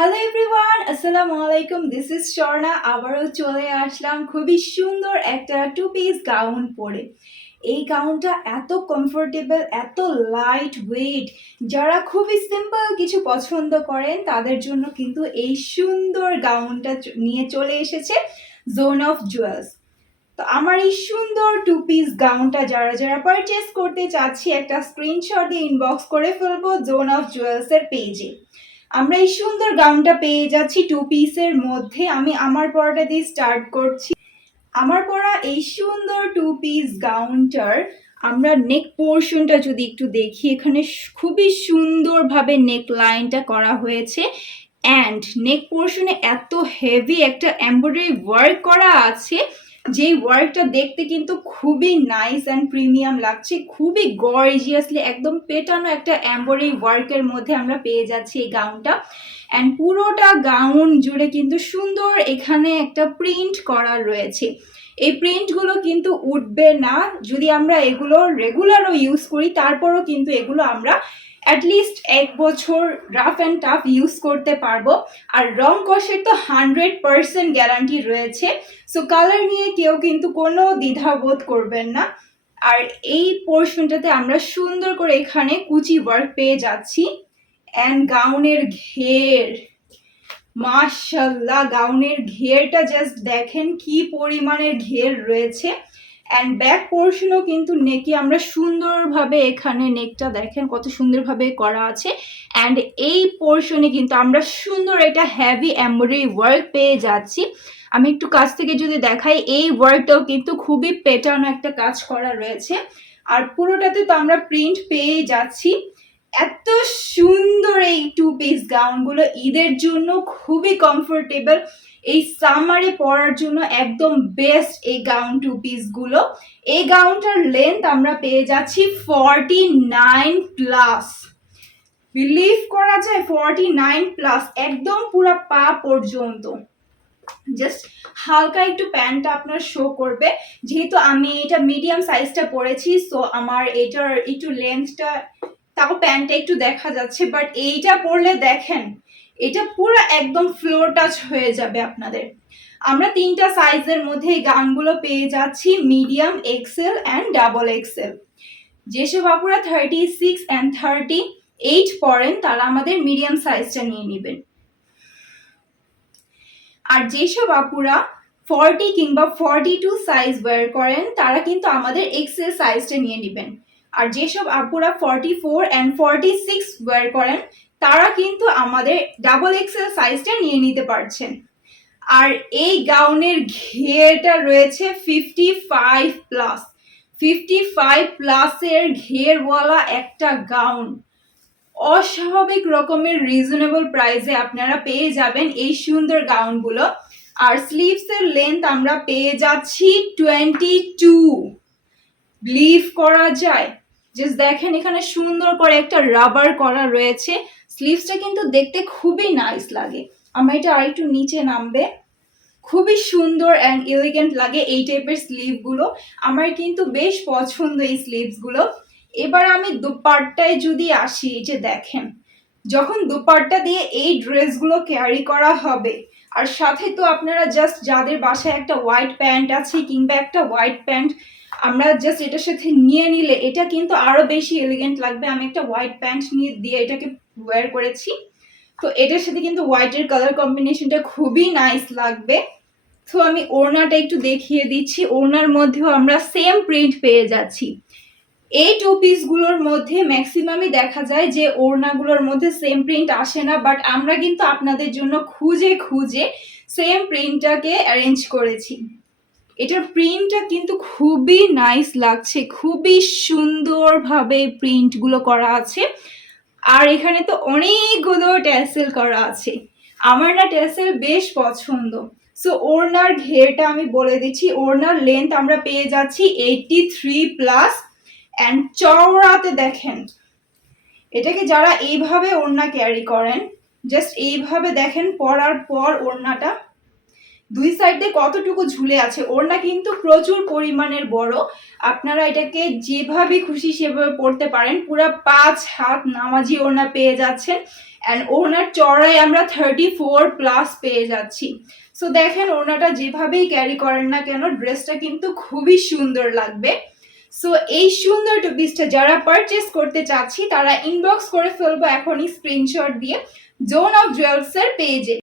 Hello everyone, আসসালামু আলাইকুম। This is Swarna. আবারও চলে আসলাম খুবই সুন্দর একটা টু পিস গাউন পরে। এই গাউনটা এত কমফোর্টেবল, এত লাইট ওয়েট, যারা খুবই সিম্পল কিছু পছন্দ করেন তাদের জন্য কিন্তু এই সুন্দর গাউনটা নিয়ে চলে এসেছে জোন অফ জুয়েলস। তো আমার এই সুন্দর টু পিস গাউনটা যারা যারা পারচেস করতে চাচ্ছি, একটা স্ক্রিনশট দিয়ে ইনবক্স করে ফেলবো জোন অফ জুয়েলসের পেজে। আমরা এই সুন্দর গাউনটা পেয়ে যাচ্ছি টু পিসের মধ্যে। আমি আমার পরাটা দিয়ে স্টার্ট করছি। আমার পরা এই সুন্দর টু পিস গাউনটার আমরা নেক পোর্শনটা যদি একটু দেখি, এখানে খুবই সুন্দরভাবে নেক লাইনটা করা হয়েছে অ্যান্ড নেক পোর্শনে এত হেভি একটা এমব্রয়ডারি ওয়ার্ক করা আছে, যে ওয়ার্কটা দেখতে কিন্তু খুবই নাইস অ্যান্ড প্রিমিয়াম লাগছে। খুবই গর্জিয়াসলি একদম পেটানো একটা এমব্রয়ডারি ওয়ার্কের মধ্যে আমরা পেয়ে যাচ্ছি এই গাউনটা। অ্যান্ড পুরোটা গাউন জুড়ে কিন্তু সুন্দর এখানে একটা প্রিন্ট করা রয়েছে। এই প্রিন্টগুলো কিন্তু উঠবে না যদি আমরা এগুলো রেগুলারও ইউজ করি, তারপরও কিন্তু এগুলো আমরা অ্যাটলিস্ট 1 বছর রাফ অ্যান্ড টাফ ইউজ করতে পারবো। আর রং কষের তো 100% গ্যারান্টি রয়েছে। সো কালার নিয়ে কেউ কিন্তু কোনো দ্বিধাবোধ করবেন না। আর এই পোর্শনটাতে আমরা সুন্দর করে এখানে কুচি ওয়ার্ক পেয়ে যাচ্ছি। অ্যান্ড গাউনের ঘের, মাশাআল্লাহ, গাউনের ঘেরটা জাস্ট দেখেন কি পরিমাণের ঘের রয়েছে। অ্যান্ড ব্যাক পোর্শনও কিন্তু নেকে আমরা সুন্দরভাবে, এখানে নেকটা দেখেন কত সুন্দরভাবে করা আছে। অ্যান্ড এই পোর্শনে কিন্তু আমরা সুন্দর একটা হেভি এমব্রয়ডারি ওয়ার্ক পেয়ে যাচ্ছি। আমি একটু কাছ থেকে যদি দেখাই, এই ওয়ার্কটাও কিন্তু খুবই প্যাটার্ন একটা কাজ করা রয়েছে। আর পুরোটাতে তো আমরা প্রিন্ট পেয়ে যাচ্ছি। এত সুন্দর এই টু পিস গাউনগুলো ঈদের জন্য খুবই কমফোর্টেবল, এই সামারে পরার জন্য একদম বেস্ট এই গাউন টু পিসগুলো। এই গাউনটার লেন্থ আমরা পেয়ে যাচ্ছি 49+। বিলিভ করা যায় 49+, একদম পুরো পা পর্যন্ত। জাস্ট হালকা একটু প্যান্টটা আপনার শো করবে, যেহেতু আমি এটা মিডিয়াম সাইজটা পরেছি, সো আমার এটার একটু লেন্থটা, তাও প্যান্টটা একটু দেখা যাচ্ছে। বাট এইটা পরলে দেখেন এটা পুরো একদম ফ্লোর টাচ হয়ে যাবে আপনাদের। আমরা 3টা সাইজের মধ্যে এই গাউনগুলো পেয়ে যাচ্ছি, medium, XL and double XL. যেসব আপুরা 36 অ্যান্ড 38 পরেন তারা আমাদের মিডিয়াম সাইজটা নিয়ে নেবেন। আর যেসব আপুরা 40 কিংবা 42 সাইজ ওয়্যার করেন তারা কিন্তু আমাদের এক্সেল সাইজটা নিয়ে নেবেন। আর যেসব আপুরা 44 অ্যান্ড 46 ওয়্যার করেন তারা কিন্তু আমাদের ডাবল এক্সেল সাইজটা নিয়ে নিতে পারছেন। আর এই গাউনের ঘেরটা রয়েছে 55+। 55+-এর ঘেরওয়ালা একটা গাউন অস্বাভাবিক রকমের রিজনেবল প্রাইসে আপনারা পেয়ে যাবেন এই সুন্দর গাউনগুলো। আর স্লিভসের লেন্থ আমরা পেয়ে যাচ্ছি 22। বিলিভ করা যায়? জাস্ট দেখেন এখানে সুন্দর করে একটা রাবার করা রয়েছে। স্লিভসটা কিন্তু দেখতে খুবই নাইস লাগে। আমার এটা আরেকটু নিচে নামবে, খুবই সুন্দর অ্যান্ড এলিগেন্ট লাগে এই টাইপের স্লিভগুলো। আমার কিন্তু বেশ পছন্দ এই স্লিভসগুলো। এবার আমি দুপাট্টায় যদি আসি, এই যে দেখেন যখন দুপাট্টা দিয়ে এই ড্রেসগুলো ক্যারি করা হবে, আর সাথে তো আপনারা জাস্ট যাদের বাসায় একটা হোয়াইট প্যান্ট আছে কিংবা একটা হোয়াইট প্যান্ট আমরা জাস্ট এটার সাথে নিয়ে নিলে এটা কিন্তু আরো বেশি এলিগেন্ট লাগবে। আমি একটা হোয়াইট প্যান্ট নিয়ে দিয়ে এটাকে ওয়্যার করেছি, তো এটার সাথে কিন্তু হোয়াইটের কালার কম্বিনেশনটা খুবই নাইস লাগবে। তো আমি ওড়নাটা একটু দেখিয়ে দিচ্ছি। ওড়নার মধ্যেও আমরা সেম প্রিন্ট পেয়ে যাচ্ছি। এই টু পিসগুলোর মধ্যে ম্যাক্সিমামই দেখা যায় যে ওড়নাগুলোর মধ্যে সেম প্রিন্ট আসে না, বাট আমরা কিন্তু আপনাদের জন্য খুঁজে খুঁজে সেম প্রিন্টটাকে অ্যারেঞ্জ করেছি। এটার প্রিন্টটা কিন্তু খুবই নাইস লাগছে, খুবই সুন্দরভাবে প্রিন্টগুলো করা আছে। আর এখানে তো অনেকগুলো ট্যাসেল করা আছে, আমার না ট্যাসেল বেশ পছন্দ। সো ওড়নার ঘেরটা আমি বলে দিচ্ছি। ওড়নার লেন্থ আমরা পেয়ে যাচ্ছি 83+। অ্যান্ড চওড়াতে দেখেন, এটাকে যারা এইভাবে ওড়না ক্যারি করেন, জাস্ট এইভাবে দেখেন পরার পর ওড়নাটা দুই সাইডে কতটুকু ঝুলে আছে। ওড়না কিন্তু প্রচুর পরিমাণের বড়, আপনারা এটাকে যেভাবে খুশি সেভাবে পরতে পারেন। পুরো 5 হাত নামাজি ওড়না পেয়ে যাচ্ছেন অ্যান্ড ওড়নার চড়াই আমরা 34+ পেয়ে যাচ্ছি। সো দেখেন ওড়নাটা যেভাবেই ক্যারি করেন না কেন ড্রেসটা কিন্তু খুবই সুন্দর লাগবে। সো এই সুন্দর টু পিসটা যারা পারচেস করতে চাচ্ছি তারা ইনবক্স করে ফেলবো এখনই স্ক্রিনশট দিয়ে জোন অফ জুয়েলসের পেজে।